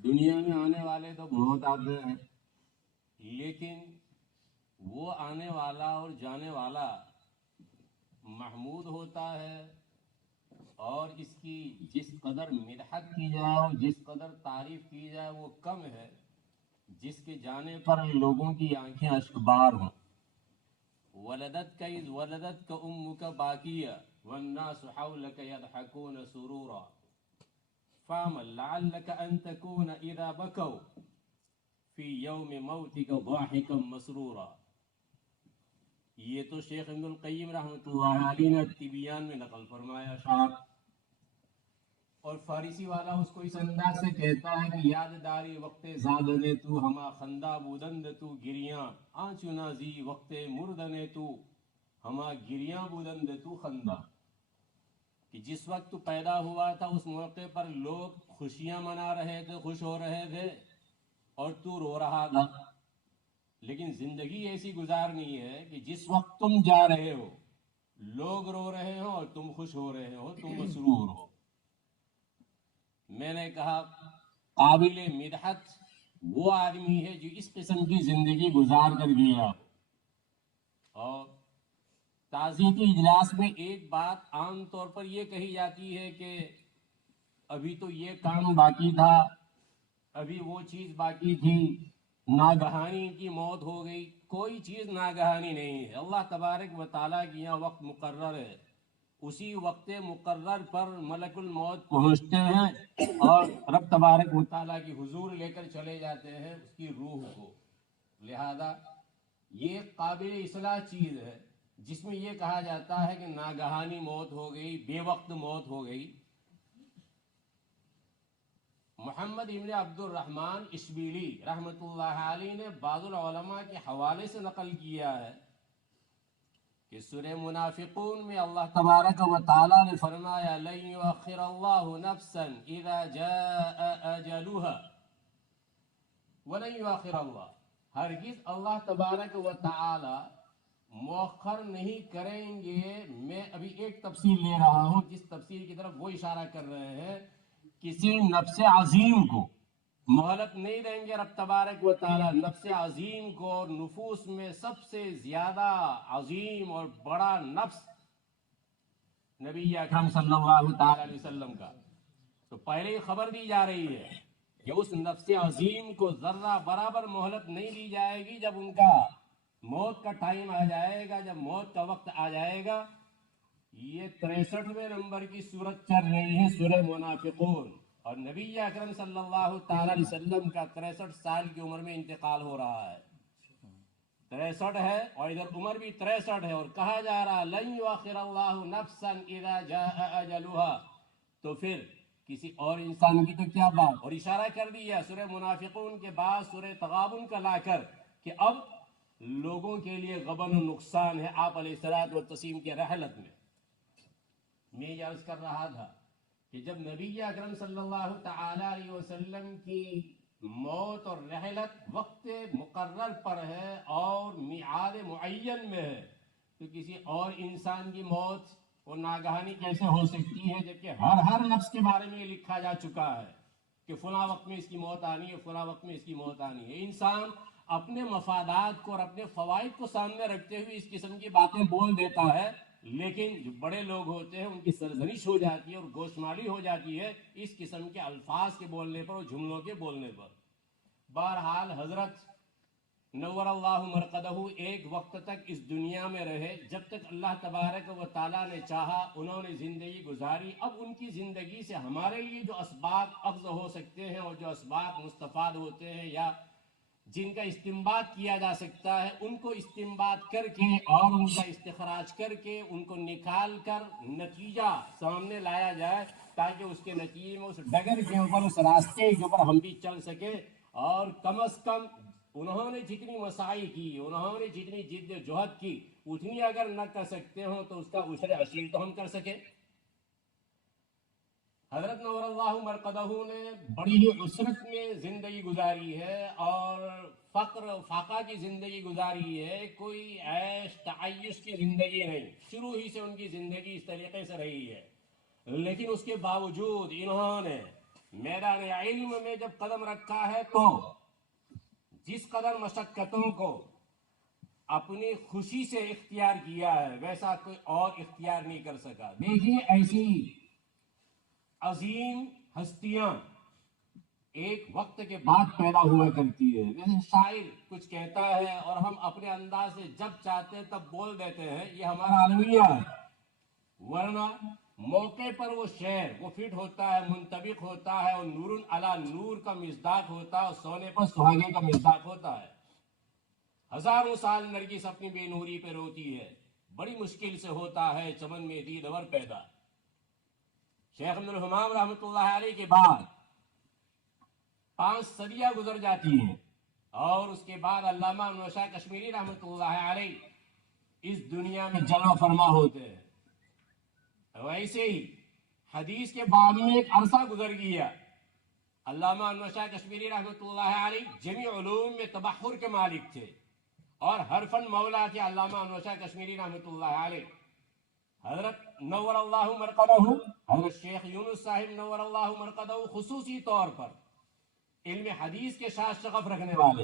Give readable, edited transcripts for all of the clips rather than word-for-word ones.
دنیا میں آنے والے تو بہت آتے ہیں، لیکن وہ آنے والا اور جانے والا محمود ہوتا ہے، اور اس کی جس قدر مدحت کی جائے اور جس قدر تعریف کی جائے وہ کم ہے جس کے جانے پر لوگوں کی آنکھیں اشکبار ہوں۔ ولدتک اذ ولدتک امک باکیہ والناس حولک یضحکون سرورا فاعمل لعلک ان تکون اذا بکوا فی یوم موتک ضاحکا مسرورا۔ یہ تو شیخ ابن القیم رحمۃ اللہ علیہ نے تبیان میں نقل فرمایا اشعار، اور فارسی والا اس کو اس انداز سے کہتا ہے کہ یاد داری وقت زادنے تو ہما خندہ بودند تو گریاں آنچو نازی وقت مردنے تو ہما گریاں بودند تو خندہ، کہ جس وقت تو پیدا ہوا تھا اس موقع پر لوگ خوشیاں منا رہے تھے، خوش ہو رہے تھے، اور تو رو رہا تھا۔ لیکن زندگی ایسی گزارنی ہے کہ جس وقت تم جا رہے ہو لوگ رو رہے ہو اور تم خوش ہو رہے ہو، تم مسرور ہو۔ میں نے کہا قابل مدحت وہ آدمی ہے جو اس قسم کی زندگی گزار کر گیا۔ اور تعزیتی اجلاس میں ایک بات عام طور پر یہ کہی جاتی ہے کہ ابھی تو یہ کام باقی تھا، ابھی وہ چیز باقی تھی، ناگہانی کی موت ہو گئی۔ کوئی چیز ناگہانی نہیں ہے، اللہ تبارک و تعالیٰ کی یہاں وقت مقرر ہے، اسی وقت مقرر پر ملک الموت پہنچتے ہیں اور رب تبارک و تعالیٰ کی حضور لے کر چلے جاتے ہیں اس کی روح کو۔ لہذا یہ قابل اصلاح چیز ہے جس میں یہ کہا جاتا ہے کہ ناگہانی موت ہو گئی، بے وقت موت ہو گئی۔ محمد ابن عبد الرحمن اشبیلی رحمۃ اللہ علیہ نے بعض العلماء کے حوالے سے نقل کیا ہے کہ سورہ منافقون میں اللہ تبارک و تعالیٰ نے فرمایا لن یؤخر اللہ نفسا اذا جاء اجلها ولن یؤخر اللہ، ہرگز اللہ تبارک و تعالی مؤخر نہیں کریں گے۔ میں ابھی ایک تفصیل لے رہا ہوں جس تفصیل کی طرف وہ اشارہ کر رہے ہیں، کسی نفس عظیم کو مہلت نہیں دیں گے رب تبارک و تعالی۔ نفس عظیم کو، اور نفوس میں سب سے زیادہ عظیم اور بڑا نفس نبی اکرم صلی اللہ تعالی علیہ وسلم کا، تو پہلے ہی خبر دی جا رہی ہے کہ اس نفس عظیم کو ذرہ برابر مہلت نہیں دی جائے گی۔ جب ان کا موت کا ٹائم آ جائے گا، جب موت کا وقت آ جائے گا۔ یہ 63ویں نمبر کی سورت چل رہی ہے سورہ منافقون، اور نبی اکرم صلی اللہ تعالی علیہ وسلم کا 63 سال کی عمر میں انتقال ہو رہا ہے۔ 63 ہے اور ادھر عمر بھی 63 ہے، اور کہا جا رہا لن یؤخر اللہ نفسا اذا جاء اجلها، تو پھر کسی اور انسان کی تو کیا بات۔ اور اشارہ کر دیا سورہ منافقون کے بعد سورہ تغابن کا لا کر کہ اب لوگوں کے لیے غبن و نقصان ہے آپ علیہ الصلوۃ والتسلیم کے رحلت میں۔ میں یہ عرض کر رہا تھا کہ جب نبی اکرم صلی اللہ تعالی علیہ وسلم کی موت اور رحلت وقت مقرر پر ہے اور میعاد معین میں ہے، تو کسی اور انسان کی موت اور ناگہانی کیسے ہو سکتی ہے، جبکہ ہر نفس کے بارے میں یہ لکھا جا چکا ہے کہ فلاں وقت میں اس کی موت آنی ہے، فلاں وقت میں اس کی موت آنی ہے۔ انسان اپنے مفادات کو اور اپنے فوائد کو سامنے رکھتے ہوئے اس قسم کی باتیں بول دیتا ہے، لیکن جو بڑے لوگ ہوتے ہیں ان کی سرزنش ہو جاتی ہے اور گوشمالی ہو جاتی ہے اس قسم کے الفاظ کے بولنے پر اور جملوں کے بولنے پر۔ بہرحال حضرت نور اللہ مرقدہ ایک وقت تک اس دنیا میں رہے، جب تک اللہ تبارک و تعالیٰ نے چاہا انہوں نے زندگی گزاری۔ اب ان کی زندگی سے ہمارے لیے جو اسباب اخذ ہو سکتے ہیں اور جو اسباب مستفاد ہوتے ہیں یا جن کا استنباط کیا جا سکتا ہے، ان کو استنباط کر کے اور ان کا استخراج کر کے ان کو نکال کر نتیجہ سامنے لایا جائے، تاکہ اس کے نتیجے میں اس ڈگر کے اوپر، اس راستے کے اوپر ہم بھی چل سکیں، اور کم از کم انہوں نے جتنی مساعی کی، انہوں نے جتنی جد و جہد کی، اتنی اگر نہ کر سکتے ہوں تو اس کا عشر عشیر تو ہم کر سکیں۔ حضرت نور اللہ مرقدہ نے بڑی ہی عسرت میں زندگی گزاری ہے اور فقر و فاقہ کی زندگی گزاری ہے، کوئی عیش تعیش کی زندگی نہیں۔ شروع ہی سے ان کی زندگی اس طریقے سے رہی ہے، لیکن اس کے باوجود انہوں نے میدان علم میں جب قدم رکھا ہے تو جس قدر مشقتوں کو اپنی خوشی سے اختیار کیا ہے ویسا کوئی اور اختیار نہیں کر سکا. دیکھیے ایسی عظیم ہستیاں ایک وقت کے بعد پیدا ہوا کرتی ہے. جیسے شاعر کچھ کہتا ہے اور ہم اپنے انداز سے جب چاہتے ہیں تب بول دیتے ہیں، یہ ہمارا المیہ ہے. ورنہ موقع پر وہ شعر وہ فٹ ہوتا ہے، منطبق ہوتا ہے، اور نور علی نور کا مصداق ہوتا ہے، اور سونے پر سہاگے کا مصداق ہوتا ہے. ہزاروں سال نرگس اپنی بے نوری پہ روتی ہے، بڑی مشکل سے ہوتا ہے چمن میں دیدور پیدا. شیخ عبد الحمام رحمۃ اللہ علیہ کے بعد 5 صدیاں گزر جاتی ہیں، اور اس کے بعد علامہ انور شاہ کشمیری رحمۃ اللہ علیہ اس دنیا میں جلوہ فرما ہوتے ہیں. ویسے ہی حدیث کے باب میں ایک عرصہ گزر گیا. علامہ انور شاہ کشمیری رحمۃ اللہ علیہ جمیع علوم میں تبحر کے مالک تھے اور ہر فن مولا تھے. علامہ انور شاہ کشمیری رحمۃ اللہ علیہ حضرت نور اللہ مرقدہ، حضرت شیخ یونس صاحب نور اللہ مرقدہ خصوصی طور پر علم حدیث کے شاذ شغف رکھنے والے،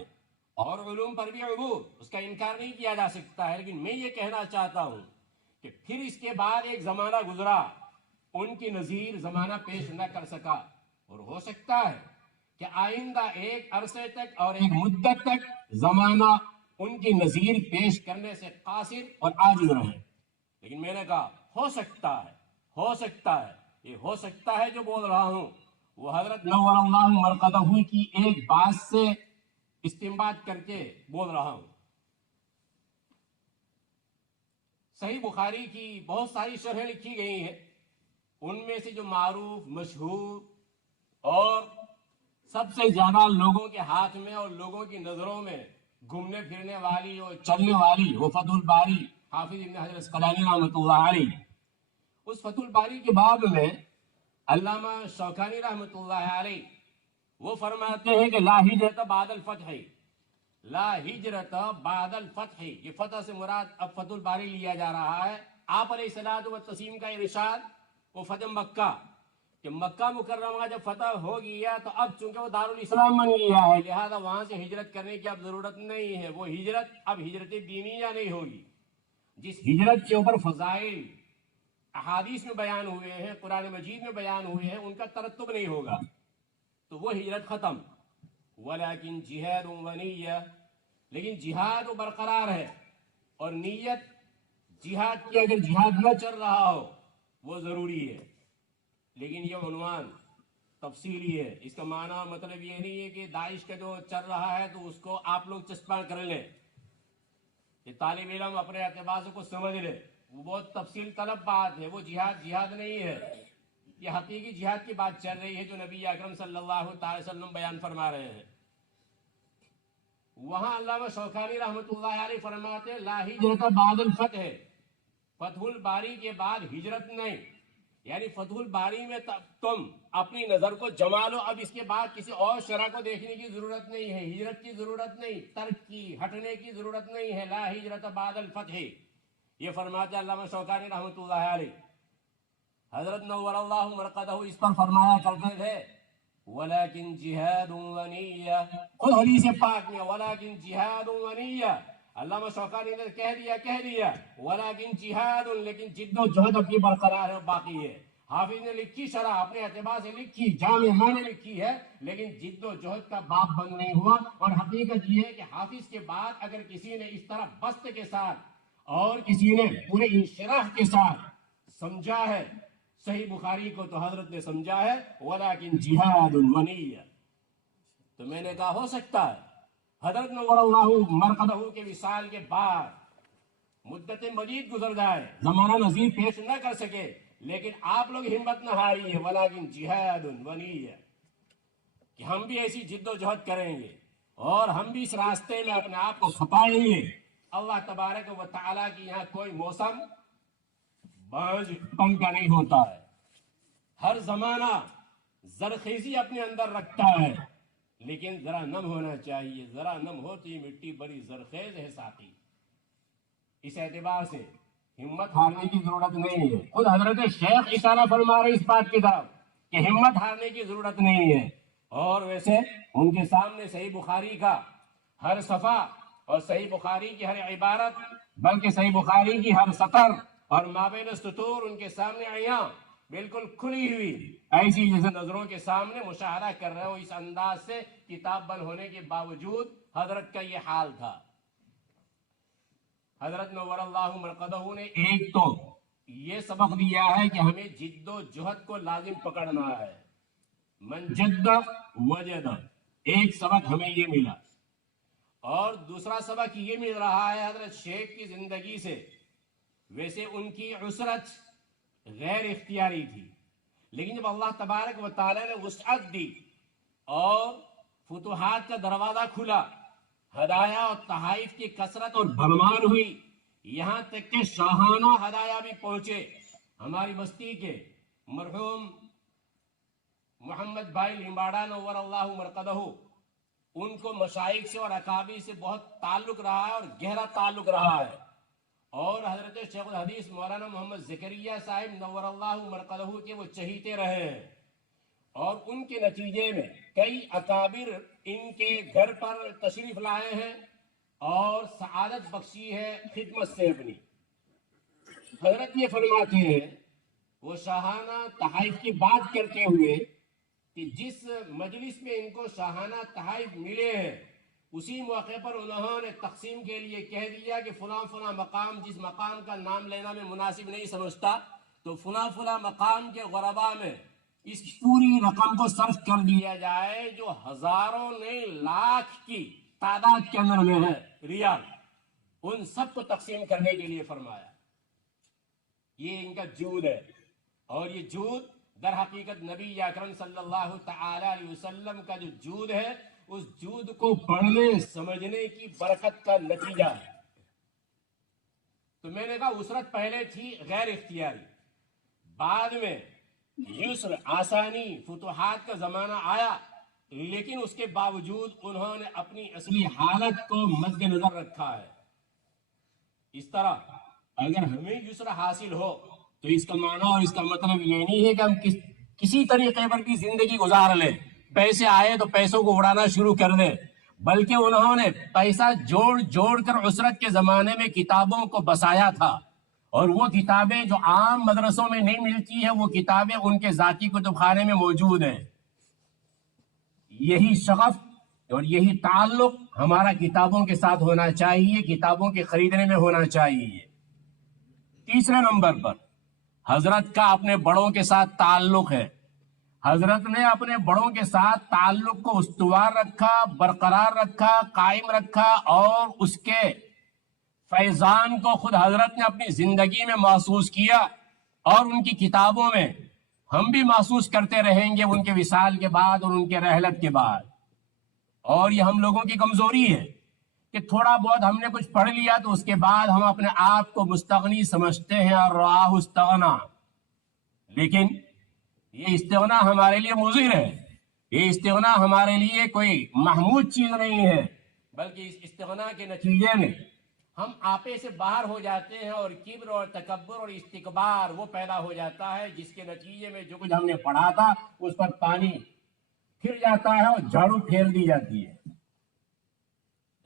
اور علوم پر بھی عبور، اس کا انکار نہیں کیا جا سکتا ہے. لیکن میں یہ کہنا چاہتا ہوں کہ پھر اس کے بعد ایک زمانہ گزرا، ان کی نظیر زمانہ پیش نہ کر سکا، اور ہو سکتا ہے کہ آئندہ ایک عرصے تک اور ایک مدت تک زمانہ ان کی نظیر پیش کرنے سے قاصر اور عاجز رہے. لیکن میں نے کہا ہو سکتا ہے، ہو سکتا ہے، یہ ہو سکتا ہے جو بول رہا ہوں وہ حضرت نور اللہ مرقدہ کی ایک بات سے استنباط کر کے بول رہا ہوں. صحیح بخاری کی بہت ساری شرحیں لکھی گئی ہیں، ان میں سے جو معروف، مشہور اور سب سے زیادہ لوگوں کے ہاتھ میں اور لوگوں کی نظروں میں گھومنے پھرنے والی اور چلنے والی وہ فتح الباری حافظ ابن حجر اسقلانی رحمۃ اللہ علیہ. اس فتح الباری کے باب میں علامہ شوکانی رحمۃ اللہ علیہ وہ فرماتے ہیں کہ لا ہجرت بعد الفتح، لا ہجرت بعد الفتح. یہ فتح سے مراد اب فتح الباری لیا جا رہا ہے. آپ علیہ الصلوۃ والتسلیم کا ارشاد وہ فتح مکہ، کہ مکہ مکرمہ جب فتح ہو گیا تو اب چونکہ وہ دارالاسلام بن گیا ہے، لہذا وہاں سے ہجرت کرنے کی اب ضرورت نہیں ہے. وہ ہجرت اب ہجرت دینیہ نہیں ہوگی. جس ہجرت کے اوپر فضائل احادیث میں بیان ہوئے ہیں، قرآن مجید میں بیان ہوئے ہیں، ان کا ترتب نہیں ہوگا، تو وہ ہجرت ختم. ولیکن جہاد و نیہ، لیکن جہاد و برقرار ہے، اور نیت جہاد کی اگر جہاد نہ چل رہا ہو وہ ضروری ہے. لیکن یہ عنوان تفصیلی ہے، اس کا معنی مطلب یہ نہیں ہے کہ داعش کا جو چل رہا ہے تو اس کو آپ لوگ چسپاں کر لیں. یہ طالب علم اپنے اعتبار سے کچھ سمجھ لے، وہ بہت تفصیل طلب بات ہے. وہ جہاد نہیں ہے، یہ حقیقی جہاد کی بات چل رہی ہے جو نبی اکرم صلی اللہ تعالی وسلم بیان فرما رہے ہیں. وہاں علامہ شوکانی رحمۃ اللہ علیہ فرماتے ہیں لا ہجرت بعد الفتح، فتح الباری کے بعد ہجرت نہیں. یعنی فتح الباری میں تم اپنی نظر کو جما لو، اب اس کے بعد کسی اور شرح کو دیکھنے کی ضرورت نہیں ہے، ہجرت کی ضرورت نہیں، ترک کی، ہٹنے کی ضرورت نہیں ہے. لا ہجرت بعد الفتح، یہ فرماتے علامہ شوکانی رحمۃ اللہ علیہ. حضرت نور اللہ مرقدہ اس پر فرمایا کرتے تھے ولیکن جہاد و نیہ. خود حدیث پاک میں ولیکن جہاد و نیہ، علامہ شوکانی نے کہہ دیا ولیکن جہاد، لیکن جد و جہد اپنی برقرار ہے، باقی ہے. حافظ نے لکھی شرح اپنے اعتبار سے لکھی، جامع معنی لکھی ہے، لیکن جد و جہد کا باب بند نہیں ہوا. اور حقیقت یہ ہے کہ حافظ کے بعد اگر کسی نے اس طرح بسط کے ساتھ اور کسی نے پورے انشراح کے ساتھ سمجھا ہے صحیح بخاری کو، تو حضرت نے سمجھا ہے ولیکن جہاد و نیہ. تو میں نے کہا ہو سکتا ہے حضرت نور اللہ مرقدہ کے وصال کے بعد مدت مدید گزر جائے، زمانہ نظیر پیش نہ کر سکے، لیکن آپ لوگ ہمت نہ ہاری ولیکن جہاد و نیہ، کہ ہم بھی ایسی جد و جہد کریں گے اور ہم بھی اس راستے میں اپنے آپ کو کھپائیں گے. اللہ تبارک و تعالیٰ کی یہاں کوئی موسم بانجھ پن کا نہیں ہوتا ہے. ہر زمانہ زرخیزی اپنے اندر رکھتا ہے، لیکن ذرا نم ہونا چاہیے. ذرا نم ہوتی مٹی بڑی زرخیز ہے ساقی. اس اعتبار سے ہمت ہارنے کی ضرورت نہیں ہے. خود حضرت شیخ اشارہ فرما رہے اس بات کی طرف کہ ہمت ہارنے کی ضرورت نہیں ہے. اور ویسے ان کے سامنے صحیح بخاری کا ہر صفحہ اور صحیح بخاری کی ہر عبارت، بلکہ صحیح بخاری کی ہر سطر اور مابین السطور ان کے سامنے عیاں بالکل کھلی ہوئی ایسی جیسے نظروں کے سامنے مشاہدہ کر رہے ہو. اس انداز سے کتاب بند ہونے کے باوجود حضرت کا یہ حال تھا. حضرت نور اللہ مرقدہ نے ایک تو یہ سبق دیا ہے کہ ہمیں جد و جہد کو لازم پکڑنا ہے. من جد وجد، ایک سبق ہمیں یہ ملا. اور دوسرا سبق یہ مل رہا ہے حضرت شیخ کی زندگی سے. ویسے ان کی عسرت غیر اختیاری تھی، لیکن جب اللہ تبارک و تعالی نے وسعت دی اور فتوحات کا دروازہ کھلا، ہدایہ اور تحائف کی کثرت اور بھرمار ہوئی، یہاں تک کہ شاہانہ ہدایہ بھی پہنچے. ہماری بستی کے مرحوم محمد بھائی لمباڑا نور اللہ مرقدہ، ان کو مشائخ سے اور اکابر سے بہت تعلق رہا ہے اور گہرا تعلق رہا ہے. اور حضرت شیخ الحدیث مولانا محمد زکریا صاحب نور اللہ مرقدہ کے وہ چہیتے رہے ہیں. اور ان کے نتیجے میں کئی اکابر ان کے گھر پر تشریف لائے ہیں اور سعادت بخشی ہے خدمت سے اپنی. حضرت یہ فرماتے ہیں وہ شاہانہ تحائف کی بات کرتے ہوئے کہ جس مجلس میں ان کو شاہانہ تحائف ملے ہیں، اسی موقع پر انہوں نے تقسیم کے لیے کہہ دیا کہ فلاں فلاں مقام، جس مقام کا نام لینا میں مناسب نہیں سمجھتا، تو فلاں فلاں مقام کے غرباء میں اس پوری رقم کو صرف کر دیا جائے جو ہزاروں نہیں لاکھ کی تعداد کے اندر میں ہے ریال، ان سب کو تقسیم کرنے کے لیے فرمایا. یہ ان کا جود ہے. اور یہ جود در حقیقت نبی اکرم صلی اللہ تعالی علیہ وسلم کا جو جود ہے، اس جود کو پڑھنے سمجھنے کی برکت کا نتیجہ ہے. تو میں نے کہا اسرت پہلے تھی غیر اختیاری، بعد میں یسر آسانی فتوحات کا زمانہ آیا، لیکن اس کے باوجود انہوں نے اپنی اصلی حالت کو مد نظر رکھا ہے. اس طرح اگر ہمیں یسر حاصل ہو تو اس کا معنی اور اس کا مطلب یہ نہیں ہے کہ ہم کسی طریقے پر بھی زندگی گزار لیں، پیسے آئے تو پیسوں کو اڑانا شروع کر دیں، بلکہ انہوں نے پیسہ جوڑ جوڑ کر عسرت کے زمانے میں کتابوں کو بسایا تھا. اور وہ کتابیں جو عام مدرسوں میں نہیں ملتی ہیں، وہ کتابیں ان کے ذاتی کتب خانے میں موجود ہیں. یہی شغف اور یہی تعلق ہمارا کتابوں کے ساتھ ہونا چاہیے، کتابوں کے خریدنے میں ہونا چاہیے. تیسرے نمبر پر حضرت کا اپنے بڑوں کے ساتھ تعلق ہے. حضرت نے اپنے بڑوں کے ساتھ تعلق کو استوار رکھا، برقرار رکھا، قائم رکھا، اور اس کے فیضان کو خود حضرت نے اپنی زندگی میں محسوس کیا، اور ان کی کتابوں میں ہم بھی محسوس کرتے رہیں گے ان کے وصال کے بعد اور ان کے رحلت کے بعد. اور یہ ہم لوگوں کی کمزوری ہے کہ تھوڑا بہت ہم نے کچھ پڑھ لیا تو اس کے بعد ہم اپنے آپ کو مستغنی سمجھتے ہیں اور رآہ استغنا. لیکن یہ استغنا ہمارے لیے مضر ہے، یہ استغنا ہمارے لیے کوئی محمود چیز نہیں ہے، بلکہ اس استغنا کے نتیجے میں ہم آپے سے باہر ہو جاتے ہیں اور کبر اور تکبر اور استکبار وہ پیدا ہو جاتا ہے، جس کے نتیجے میں جو کچھ ہم نے پڑھا تھا اس پر پانی پھر جاتا ہے اور جھاڑو پھیر دی جاتی ہے.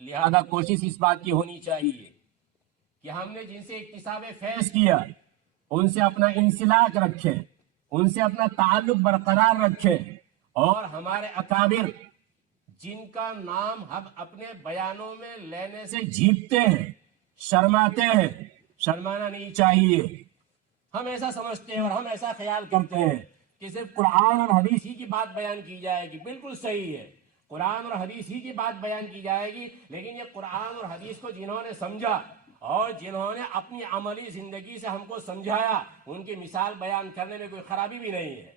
لہذا کوشش اس بات کی ہونی چاہیے کہ ہم نے جن سے اکتساب فیض کیا ان سے اپنا انسلاک رکھے، ان سے اپنا تعلق برقرار رکھے، اور ہمارے اکابر جن کا نام ہم اپنے بیانوں میں لینے سے جھیکتے ہیں، شرماتے ہیں، شرمانا نہیں چاہیے. ہم ایسا سمجھتے ہیں اور ہم ایسا خیال کرتے ہیں کہ صرف قرآن اور حدیث ہی کی بات بیان کی جائے گی. بالکل صحیح ہے، قرآن اور حدیث ہی کی بات بیان کی جائے گی، لیکن یہ قرآن اور حدیث کو جنہوں نے سمجھا اور جنہوں نے اپنی عملی زندگی سے ہم کو سمجھایا، ان کی مثال بیان کرنے میں کوئی خرابی بھی نہیں ہے.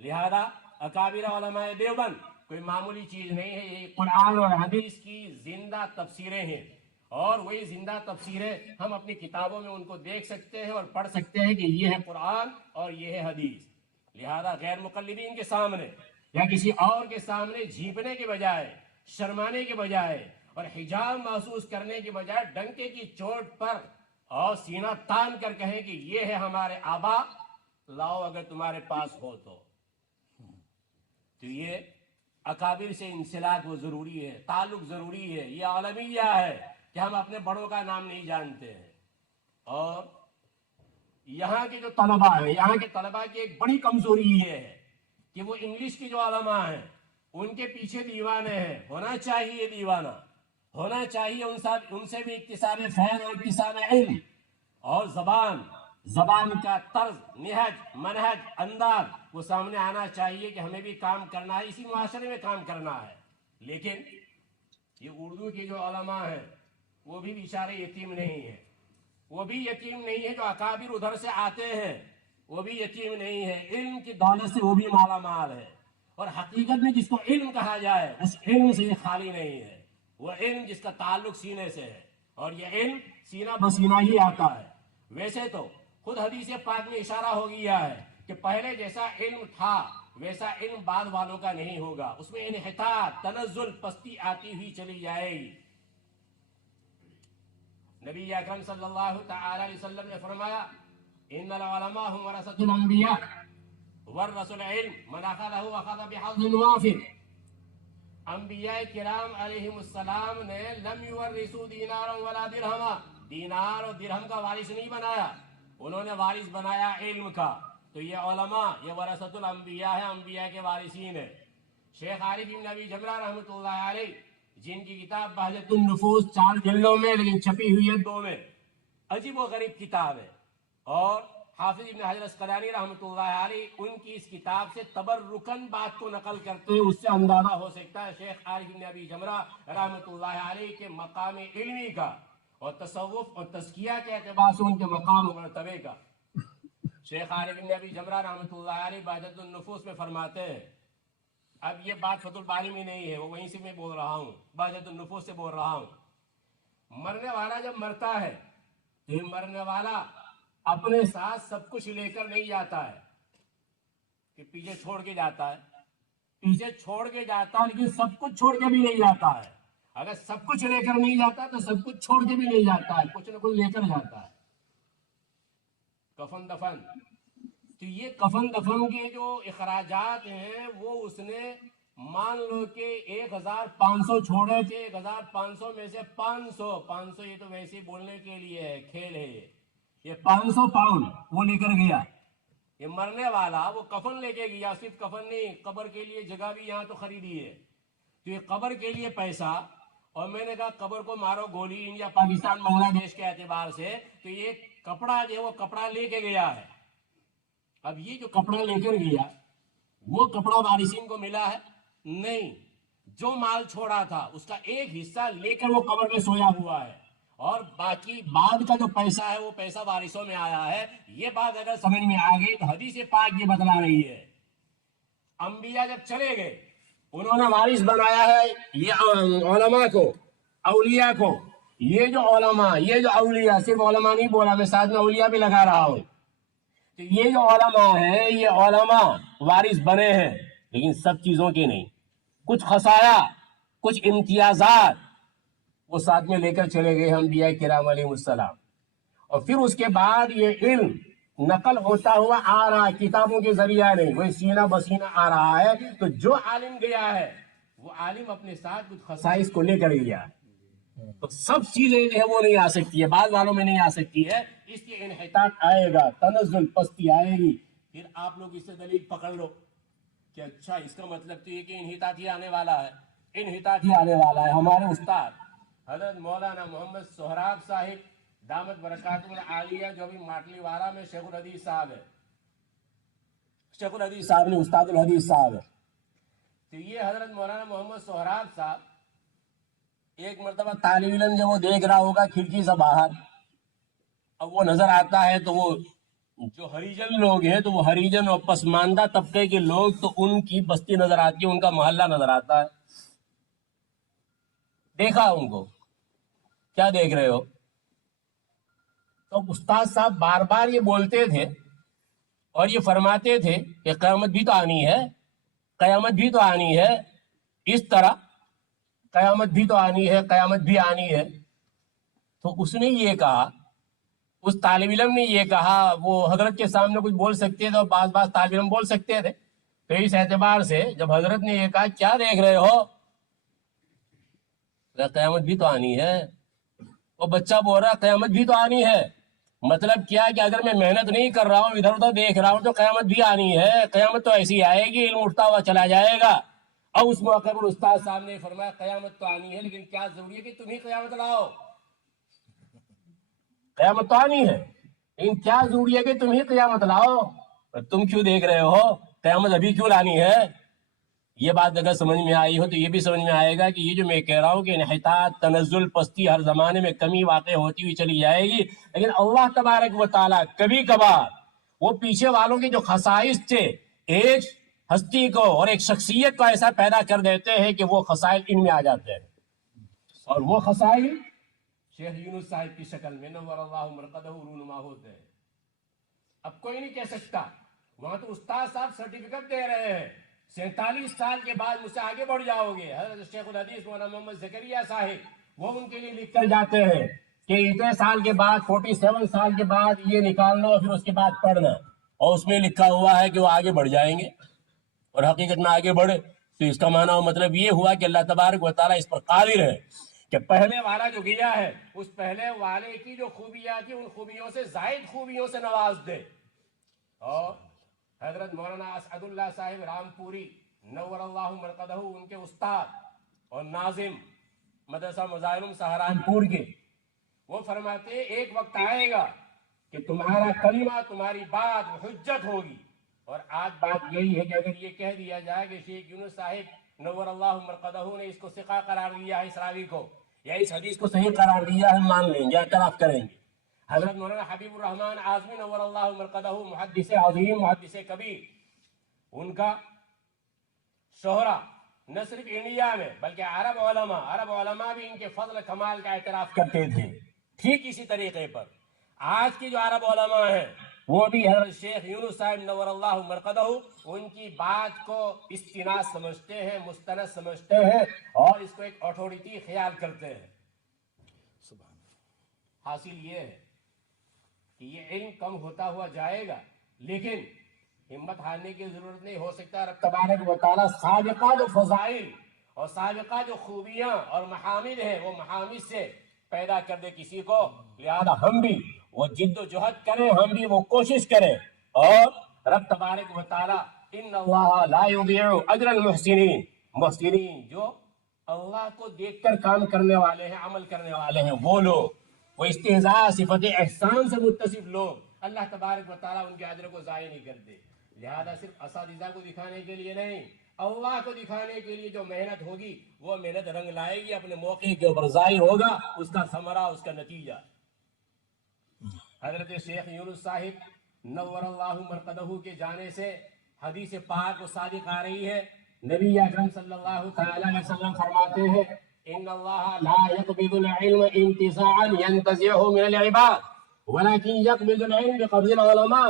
لہذا اکابر علماء دیوبند کوئی معمولی چیز نہیں ہے، یہ قرآن اور حدیث کی زندہ تفسیریں ہیں، اور وہی زندہ تفسیریں ہم اپنی کتابوں میں ان کو دیکھ سکتے ہیں اور پڑھ سکتے ہیں کہ یہ ہے قرآن اور یہ ہے حدیث. لہذا غیر مقلدین کے سامنے یا کسی اور کے سامنے جھیپنے کے بجائے، شرمانے کے بجائے اور حجاب محسوس کرنے کے بجائے ڈنکے کی چوٹ پر اور سینہ تان کر کہیں کہ یہ ہے ہمارے آبا، لاؤ اگر تمہارے پاس ہو تو. تو یہ اکابر سے انسلاک وہ ضروری ہے، تعلق ضروری ہے، یہ عالمیہ ہے کہ ہم اپنے بڑوں کا نام نہیں جانتے ہیں۔ اور یہاں کے جو طلباء ہیں، یہاں کے طلباء کی ایک بڑی کمزوری یہ ہے کہ وہ انگلش کی جو علماء ہیں ان کے پیچھے دیوانے ہیں۔ ہونا چاہیے دیوانہ، ہونا چاہیے ان سے بھی اکتساب فیض اور اکتساب علم، اور زبان کا طرز، نہج، منہج، انداز وہ سامنے آنا چاہیے کہ ہمیں بھی کام کرنا ہے، اسی معاشرے میں کام کرنا ہے۔ لیکن یہ اردو کے جو علماء ہیں وہ بھی بیچارے یتیم نہیں ہیں، وہ بھی یتیم نہیں ہے، جو اکابر ادھر سے آتے ہیں وہ بھی یتیم نہیں ہے، علم کی دولت سے وہ بھی مالا مال ہے۔ اور حقیقت میں جس کو علم کہا جائے اس علم سے یہ خالی نہیں ہے، وہ علم جس کا تعلق سینے سے ہے، اور یہ علم سینہ بسینہ ہی آتا ہے۔ ویسے تو خود حدیث پاک میں اشارہ ہو گیا ہے کہ پہلے جیسا علم تھا ویسا علم بعد والوں کا نہیں ہوگا، اس میں انحطاط، تنزل، پستی آتی ہوئی چلی جائے گی۔ نبی اکرم صلی اللہ تعالی علیہ وسلم نے فرمایا ان العلماء هم ورثة الانبیاء ورثوا العلم من اخذه اخذ بحظ وافر۔ انبیاء کرام علیہم السلام نے لم یورثوا دینارا ولا درہما، دینار اور درہم کا وارث نہیں بنایا، انہوں نے وارث بنایا علم کا۔ تو یہ علماء یہ ورثۃ الانبیاء ہے، انبیاء کے وارثین ہیں۔ شیخ عارف بن ابی جمرہ رحمۃ اللہ علیہ، جن کی کتاب بہجت النفوس 4 جلدوں میں لیکن چھپی ہوئی ہے 2 میں، عجیب و غریب کتاب ہے، اور حافظ ابن حجر اسقلانی رحمۃ اللہ علیہ ان کی اس کتاب سے تبرکن بات کو نقل کرتے ہیں، اس سے اندازہ ہو سکتا ہے شیخ عارف بن ابی جمرہ رحمۃ اللہ علیہ کے مقام علمی کا اور تصوف اور تزکیہ کے اعتبار سے ان کے مقام و مرتبے کا۔ شیخ عارف بن ابی جمرہ رحمۃ اللہ علیہ بہجت النفوس میں فرماتے ہیں، اب یہ بات فتح الباری میں نہیں ہے، وہ وہیں سے میں بول رہا ہوں، بہجت النفوس سے بول رہا ہوں، مرنے والا جب مرتا ہے تو یہ مرنے والا اپنے ساتھ سب کچھ لے کر نہیں جاتا ہے کہ پیچھے چھوڑ کے جاتا ہے، پیچھے چھوڑ کے جاتا ہے لیکن سب کچھ چھوڑ کے بھی نہیں جاتا ہے۔ اگر سب کچھ لے کر نہیں جاتا تو سب کچھ چھوڑ کے بھی نہیں جاتا ہے، کچھ نہ کچھ لے کر جاتا ہے۔ کفن دفن، تو یہ کفن دفن کے جو اخراجات ہیں وہ اس نے مان لو کہ 1500 چھوڑے تھے، 1500 میں سے 500 یہ تو ویسے بولنے کے لیے ہے، کھیل ہے، یہ 500 پاؤنڈ وہ لے کر گیا۔ یہ مرنے والا وہ کفن لے کے گیا، صرف کفن نہیں، قبر کے لیے جگہ بھی یہاں تو خریدی ہے، تو یہ قبر کے لیے پیسہ، اور میں نے کہا قبر کو مارو گولی انڈیا پاکستان بنگلہ دیش کے اعتبار سے، تو یہ کپڑا جو وہ کپڑا لے کے گیا ہے۔ اب یہ جو کپڑا لے کر گیا وہ کپڑا وارثین کو ملا ہے؟ نہیں، جو مال چھوڑا تھا اس کا ایک حصہ لے کر وہ قبر میں سویا ہوا ہے، اور باقی بعد کا جو پیسہ ہے وہ پیسہ وارثوں میں آیا ہے۔ یہ بات اگر سمجھ میں آ گئی تو حدیث پاک یہ بتلا رہی ہے انبیاء جب چلے گئے انہوں نے وارث بنایا ہے یہ علماء کو، اولیاء کو۔ یہ جو علماء، یہ جو اولیاء، صرف علماء نہیں بولا میں، ساتھ میں اولیاء بھی لگا رہا ہوں، تو یہ جو علماء ہیں یہ علماء وارث بنے ہیں لیکن سب چیزوں کے نہیں، کچھ خصایا، کچھ امتیازات وہ ساتھ میں لے کر چلے گئے انبیاء کرام علیہ السلام۔ اور پھر اس کے بعد یہ علم نقل ہوتا ہوا آ رہا ہے، کتابوں کے ذریعہ نہیں، وہ سینہ بسینہ آ رہا ہے۔ تو جو عالم گیا ہے وہ عالم اپنے ساتھ کچھ خصائص کو لے کر گیا ہے، تو سب چیزیں جو ہے وہ نہیں آ سکتی ہے، بعض والوں میں نہیں آ سکتی ہے، اس لیے انحطاط آئے گا، تنزل، پستی آئے گی۔ پھر آپ لوگ اس سے دلیل پکڑ لو کہ اچھا اس کا مطلب تو یہ کہ انحطاط ہی آنے والا ہے، انحطاط ہی آنے والا ہے۔ ہمارے استاد حضرت مولانا محمد سہراب صاحب دامت برکاتہ العالیہ، جو بھی ماٹلی وارہ میں شیخ الحدیث صاحب ہے، شیخ الحدیث صاحب نے استاد الحدیث صاحب ہے، تو یہ حضرت مولانا محمد سہراب صاحب ایک مرتبہ طالب علم جب وہ دیکھ رہا ہوگا کھڑکی سے باہر، اب وہ نظر آتا ہے تو وہ جو ہریجن لوگ ہیں تو وہ ہریجن اور پسماندہ طبقے کے لوگ، تو ان کی بستی نظر آتی ہے، ان کا محلہ نظر آتا ہے۔ دیکھا ان کو، کیا دیکھ رہے ہو؟ تو استاد صاحب بار بار یہ بولتے تھے اور یہ فرماتے تھے کہ قیامت بھی تو آنی ہے، قیامت بھی تو آنی ہے، اس طرح قیامت بھی تو آنی ہے، قیامت بھی آنی ہے۔ تو اس نے یہ کہا، اس طالب علم نے یہ کہا، وہ حضرت کے سامنے کچھ بول سکتے تھے اور بعض طالب علم بول سکتے تھے، تو اس اعتبار سے جب حضرت نے یہ کہا کیا دیکھ رہے ہو، قیامت بھی تو آنی ہے، وہ بچہ بول رہا قیامت بھی تو آنی ہے، مطلب کیا کہ اگر میں محنت نہیں کر رہا ہوں ادھر ادھر دیکھ رہا ہوں تو قیامت بھی آنی ہے، قیامت تو ایسی آئے گی، علم اٹھتا ہوا چلا جائے گا۔ اور اس موقع پر استاد صاحب نے فرمایا قیامت تو آنی ہے لیکن کیا ضروری ہے کہ تم ہی قیامت لاؤ، قیامت تو آنی ہے لیکن کیا ضروری ہے کہ تم ہی قیامت لاؤ، تم کیوں دیکھ رہے ہو، قیامت ابھی کیوں لانی ہے۔ یہ بات اگر سمجھ میں آئی ہو تو یہ بھی سمجھ میں آئے گا کہ یہ جو میں کہہ رہا ہوں کہ انحطاط، تنزل، پستی ہر زمانے میں کمی واقع ہوتی ہوئی چلی جائے گی، لیکن اللہ تبارک و تعالیٰ کبھی کبھار وہ پیچھے والوں کے جو خصائص تھے ایک ہستی کو اور ایک شخصیت کو ایسا پیدا کر دیتے ہیں کہ وہ خصائص ان میں آ جاتے ہیں، اور وہ خصائص شیخ یونس صاحب کی شکل میں نور اللہ مرقدہ رونما ہوتے ہیں۔ اب کوئی نہیں کہہ سکتا، وہاں تو استاد صاحب سرٹیفکیٹ دے رہے ہیں 47 سال کے بعد مجھ سے آگے بڑھ جاؤ گے، حضرت شیخ الحدیث مولانا محمد زکریا صاحب وہ ان کے لیے لکھ کر جاتے ہیں کہ اتنے سال کے بعد 47 سال کے بعد یہ نکالنا اور پھر اس کے بعد پڑھنا، اور اس میں لکھا ہوا ہے کہ وہ آگے بڑھ جائیں گے، اور حقیقت میں آگے بڑھے تو اس کا معنی و مطلب یہ ہوا کہ اللہ تبارک و تعالیٰ اس پر قادر ہے کہ پہلے والا جو گیا ہے اس پہلے والے کی جو خوبیاں تھی ان خوبیوں سے زائد خوبیوں سے نواز دے۔ اور حضرت مولانا اسعد اللہ صاحب رام پوری نور اللہ مرقدہ ان کے استاد اور ناظم مدرسہ مظاہرم سہارنپور کے، وہ فرماتے ایک وقت آئے گا کہ تمہارا کلمہ، تمہاری بات حجت ہوگی، اور آج بات یہی ہے کہ اگر یہ کہہ دیا جائے کہ شیخ یونس صاحب نور اللہ مرقدہ نے اس کو ثقہ قرار دیا ہے اس راوی کو، یا اس حدیث کو صحیح قرار دیا ہے، مان لیں گے، اعتراف کریں گے۔ حضرت مولانا حبیب الرحمن اعظمی نور اللہ مرقدہ محدث عظیم، محدث کبیر، ان کا شہرہ نہ صرف انڈیا میں بلکہ عرب علماء بھی ان کے فضل کمال کا اعتراف کرتے تھے۔ ٹھیک اسی طریقے پر آج کے جو عرب علماء ہیں وہ بھی حضرت شیخ یونس صاحب نور اللہ مرقدہ ان کی بات کو استناد سمجھتے ہیں، مستند سمجھتے ہیں، اور اس کو ایک اتھارٹی خیال کرتے ہیں۔ حاصل یہ ہے کہ یہ علم کم ہوتا ہوا جائے گا، لیکن ہمت ہارنے کی ضرورت نہیں، ہو سکتا رب تبارک و تعالیٰ سابقہ جو فضائل اور سابقہ جو خوبیاں اور محامد ہیں وہ محامد سے پیدا کر دے کسی کو، لہذا ہم بھی وہ جد و جہد کریں، ہم بھی وہ کوشش کریں، اور رب تبارک و تعالیٰ ان اللہ لا یضیع اجر المحسنین، محسنین جو اللہ کو دیکھ کر کام کرنے والے ہیں، عمل کرنے والے ہیں، وہ لوگ، وہ استحضاء صفت احسان سے متصف لوگ، اللہ تبارک و تعالیٰ ان کے اجر کو ضائع نہیں کرتے۔ لہذا صرف اساتذہ کو دکھانے کے لیے نہیں، اللہ کو دکھانے کے لیے جو محنت ہوگی وہ محنت رنگ لائے گی، اپنے موقع کے اوپر ظاہر ہوگا اس کا ثمرہ، اس کا نتیجہ۔ حضرت شیخ یونس صاحب نور اللہ مرقدہ کے جانے سے حدیث پاک و صادق آ رہی ہے، نبی اکرم صلی اللہ تعالی علیہ وسلم فرماتے ہیں ان اللہ لا يقبض العلم انتزاعا ينتزعه من العباد ولكن يقبض العلم بقبض العلماء۔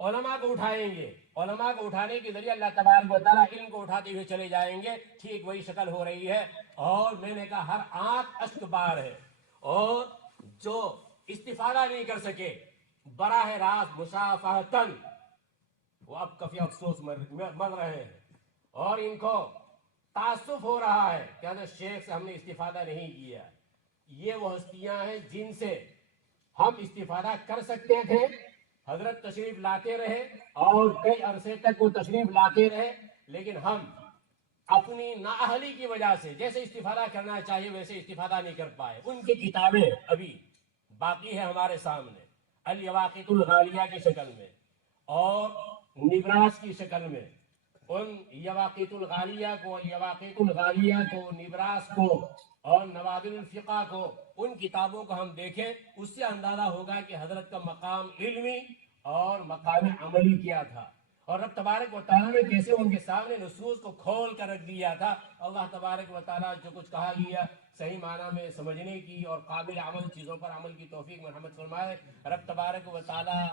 علماء کو اٹھائیں گے، علماء کو اٹھانے کے ذریعے اللہ تبارک و تعالیٰ علم کو اٹھاتے ہوئے چلے جائیں گے، ٹھیک وہی شکل ہو رہی ہے۔ اور میں نے کہا ہر آنکھ اشک بار ہے، اور جو استفادہ نہیں کر سکے براہ راست مشافہتاً وہ اب کفی افسوس مر رہے ہیں، اور ان کو تعصف ہو رہا ہے کہ حضرت شیخ سے ہم نے استفادہ نہیں کیا۔ یہ وہ ہستیاں ہیں جن سے ہم استفادہ کر سکتے تھے، حضرت تشریف لاتے رہے اور کئی عرصے تک وہ تشریف لاتے رہے، لیکن ہم اپنی نااہلی کی وجہ سے جیسے استفادہ کرنا چاہیے ویسے استفادہ نہیں کر پائے۔ ان کی کتابیں ابھی باقی ہے ہمارے سامنے، الیواقیت الغالیہ کی شکل میں اور نبراس کی شکل میں۔ ان یواقیت الغالیہ کو، نبراس کو اور نوادر الفقہ کو، ان کتابوں کو ہم دیکھیں، اس سے اندازہ ہوگا کہ حضرت کا مقام علمی اور مقام عملی کیا تھا، اور رب تبارک و تعالیٰ نے کیسے ان کے سامنے نصوص کو کھول کر رکھ دیا تھا۔ اللہ تبارک و تعالیٰ جو کچھ کہا گیا صحیح معنی میں سمجھنے کی اور قابل عمل چیزوں پر عمل کی توفیق مرحمت فرمائے۔ رب تبارک و تعالیٰ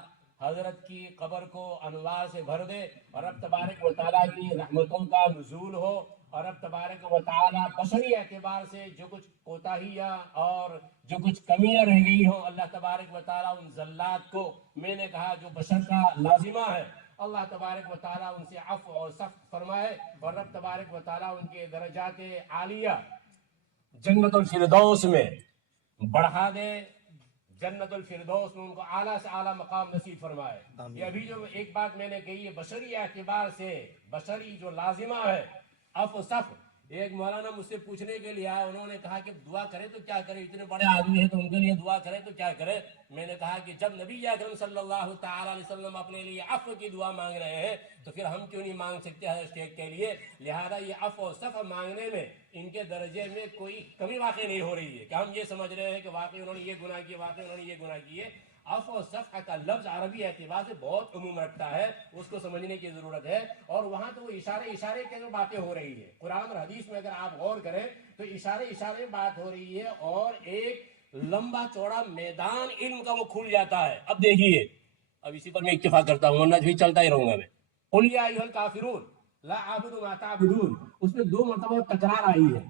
حضرت کی قبر کو انوار سے بھر دے، اور رب تبارک و تعالیٰ کی رحمتوں کا نزول ہو، اور رب تبارک و تعالیٰ بشری اعتبار سے جو کچھ کوتاہیاں اور جو کچھ کمیاں رہ گئی ہوں، اللہ تبارک و تعالیٰ ان زلات کو، میں نے کہا جو بشر کا لازمہ ہے، اللہ تبارک و تعالیٰ ان سے عفو اور صفح فرمائے، اور رب تبارک و تعالیٰ ان کے درجات عالیہ جنت الفردوس میں بڑھا دے، جنت الفردوس میں ان کو اعلیٰ سے اعلیٰ مقام نصیب فرمائے۔ یہ ابھی جو ایک بات میں نے کہی ہے بشری اعتبار سے، بشری جو لازمہ ہے عفو صفح، ایک مولانا مجھ سے پوچھنے کے لیے آئے، انہوں نے کہا کہ دعا کرے تو کیا کرے، اتنے بڑے آدمی ہیں تو ان کے لیے دعا کرے تو کیا کرے۔ میں نے کہا کہ جب نبی اکرم صلی اللہ تعالی علیہ وسلم اپنے لیے عفو کی دعا مانگ رہے ہیں تو پھر ہم کیوں نہیں مانگ سکتے ہر اسٹیٹ کے لیے؟ لہذا یہ عفو و صفح مانگنے میں ان کے درجے میں کوئی کمی واقع نہیں ہو رہی ہے کہ ہم یہ سمجھ رہے ہیں کہ واقعی انہوں نے یہ گناہ کیے، واقعی انہوں نے یہ گناہ کیے۔ عفو و صفح کا لفظ عربی اعتبار سے بہت عموم رکھتا ہے، اس کو سمجھنے کی ضرورت ہے، اور وہاں تو وہ اشارے کے جو باتیں ہو رہی ہے قرآن اور حدیث میں اگر آپ غور کریں تو اشارے میں بات ہو رہی ہے، اور ایک لمبا چوڑا میدان علم کا وہ کھل جاتا ہے۔ اب دیکھیے، اب اسی پر میں اکتفا کرتا ہوں ورنہ بھی چلتا ہی رہوں گا میں۔ قل یا ایھا الکافرون لا اعبد ما تعبدون، اس میں 2 مرتبہ تکرار آئی ہے۔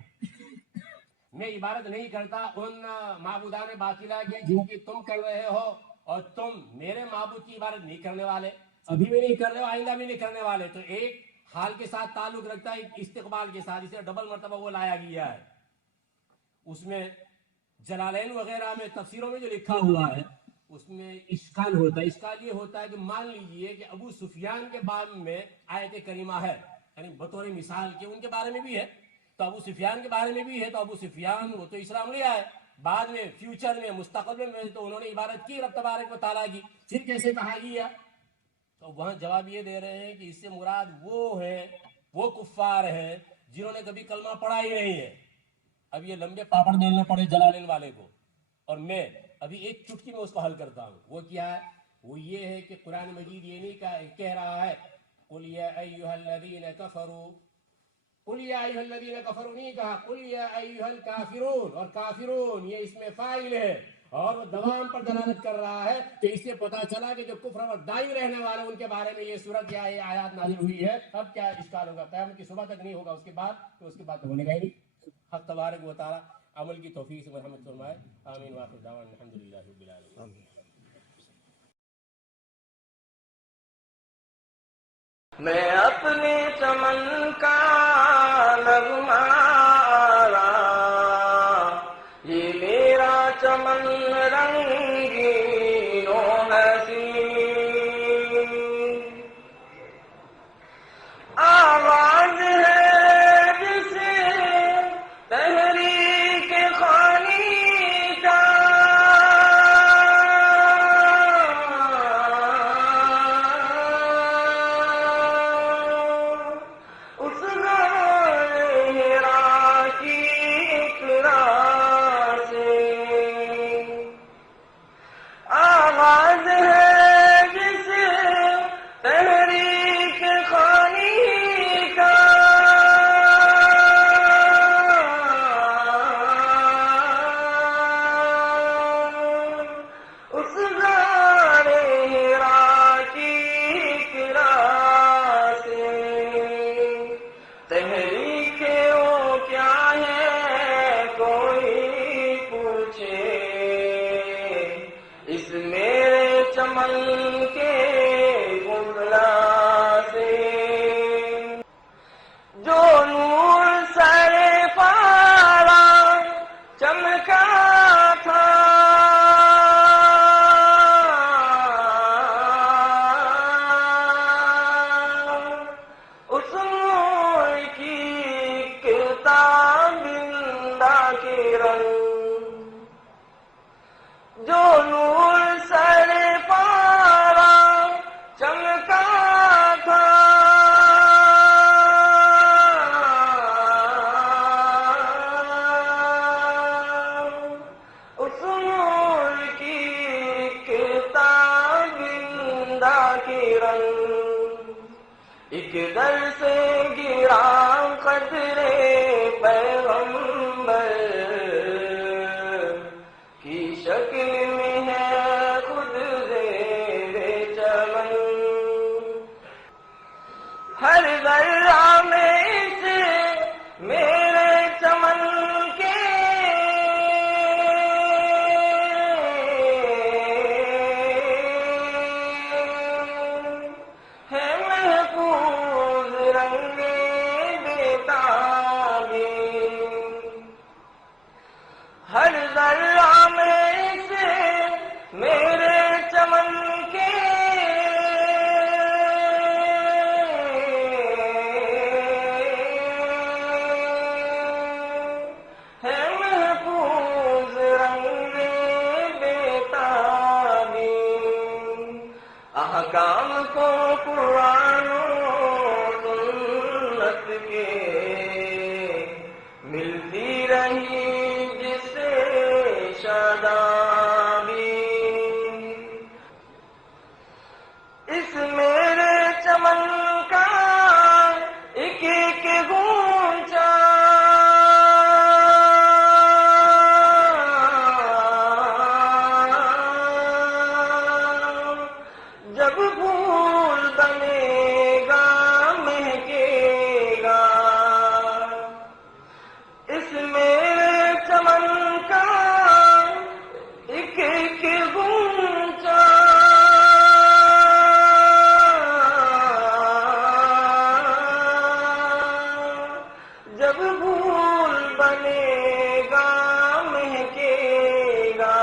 میں عبادت نہیں کرتا ان معبودان باطلہ کی جن کی تم کر رہے ہو، اور تم میرے معبود کی عبادت نہیں کرنے والے، ابھی بھی نہیں کر رہے ہو، آئندہ بھی نہیں کرنے والے۔ تو ایک حال کے ساتھ تعلق رکھتا ہے، ایک استقبال کے ساتھ، اسے ڈبل مرتبہ وہ لایا گیا ہے۔ اس میں جلالین وغیرہ میں تفسیروں میں جو لکھا ہوا ہے اس میں اشکال ہوتا ہے۔ اشکال یہ ہوتا ہے کہ مان لیجئے کہ ابو سفیان کے بارے میں آیت کریمہ ہے، یعنی بطور مثال کے ان کے بارے میں بھی ہے، تو ابو سفیان کے بارے میں بھی ہے، تو ابو سفیان وہ تو اسلام لے آئے، بعد میں فیوچر میں مستقبل میں تو انہوں نے عبادت کی رب تبارک و تعالیٰ کی، پھر کیسے کہا گیا؟ تو وہاں جواب یہ دے رہے ہیں کہ اس سے مراد وہ ہیں، وہ کفار ہیں جنہوں نے کبھی کلمہ پڑھا ہی نہیں ہے۔ اب یہ لمبے پاپڑ بیلنے پڑے جلالین والے کو، اور میں ابھی ایک چٹکی میں اس کو حل کرتا ہوں۔ وہ کیا ہے؟ وہ یہ ہے کہ قرآن مجید یہ نہیں کہہ رہا ہے قل یا ایھا الذین کفروا، قل یا ایھا الذین کفروا نہیں کہا، قل یا ایھا الکافرون، اور کافرون یہ اس میں فاعل ہے اور وہ دوام پر دلالت کر رہا ہے، تو اس سے پتا چلا کہ جو کفر اور دائم رہنے والے ان کے بارے میں یہ سورت یا یہ آیات نازل ہوئی ہے۔ اب کیا اشکال ہوگا؟ قیامت کی صبح تک نہیں ہوگا، اس کے بعد تو اس کے بعد تو ہونے گا ہی نہیں۔ حق تبارک و تعالی عمل کی توفیق سے مرحمت فرمائے، آمین وآخر دعوانا الحمدللہ رب العالمین۔ میں اپنے چمن کا نغمہ رہا، یہ میرا چمن رنگین و حسین، آواز ہے جسے تحریک خوانی کا، اس ہیرا کی اقرا سے، آواز ہے جسے تحریک خوانی کا، اس غار ہیرا کی اقرا سے، تحریک وہ کیا ہے کوئی پوچھے، اس میرے چمن کے گملا سے، جو نور سر پارا چمکا تھا، اس نور کی کتاب زندہ کے رنگ، جو نور سر پارا چمکا تھا، اس نور کی کتاب زندہ کے رنگ، ایک در سے گرا قدرے پیغمبر کی شکل میں ہے خود زیر چمن، ہر ذرہ میں اس میرے چمن کے ہے جب پھول بنے گا مہکے گا،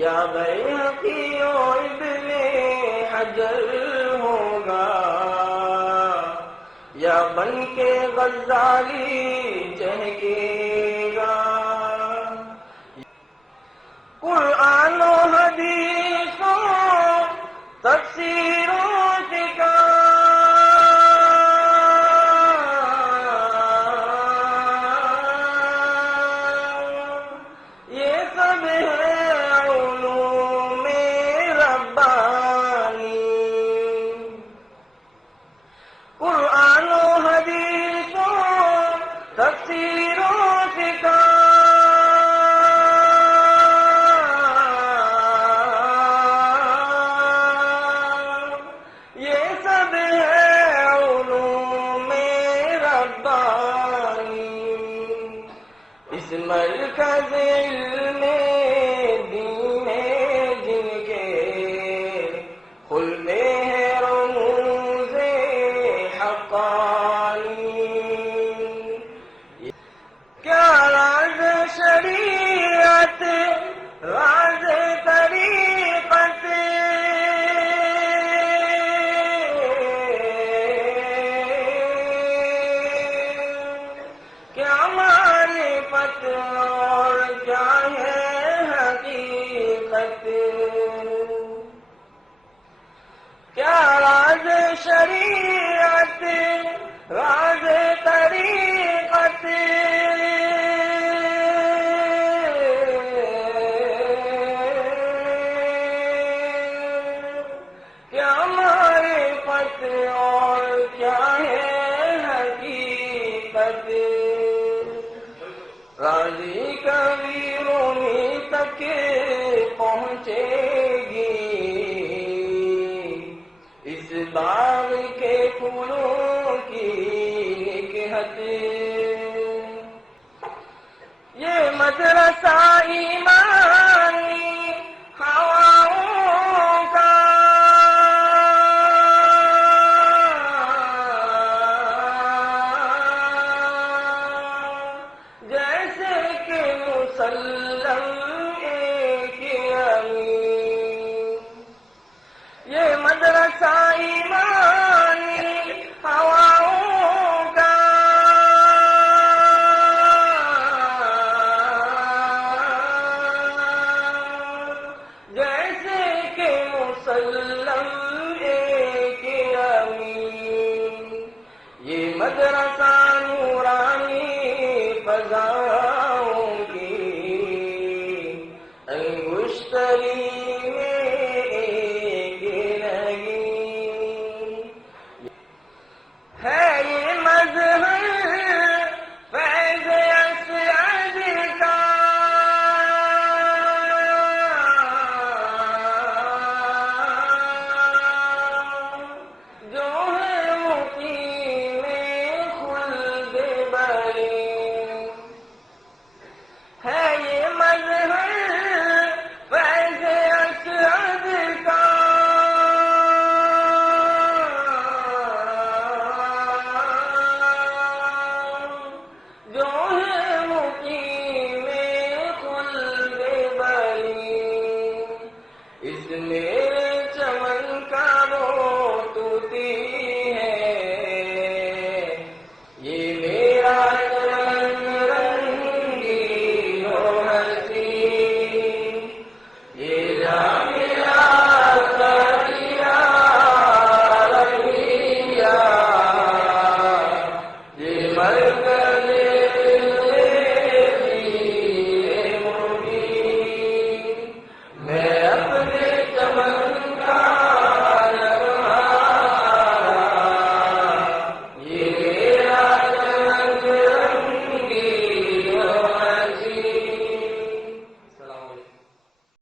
یا بیہقی و ابن حجر ہوگا، یا بن کے غزالی چہکے گا۔ قرآن و حدیث و تفسیر و فقہ یہ سب ہے علوم ربانی۔ قرآن و حدیث و تفسیر و فقہ مرکز علم دین جن کے کھلتے ہیں رموز حقانی۔ کیا راز شریعت راز طریقت، کیا معرفت اور کیا ہے حقیقت، کیا راز شریعت راز طریقت، کیا معرفت اور کیا ہے حقیقت۔ راضی کبھی رومی تک پہنچے گی اس باغ کے پھولوں کی نکہت۔ یہ مدرسہ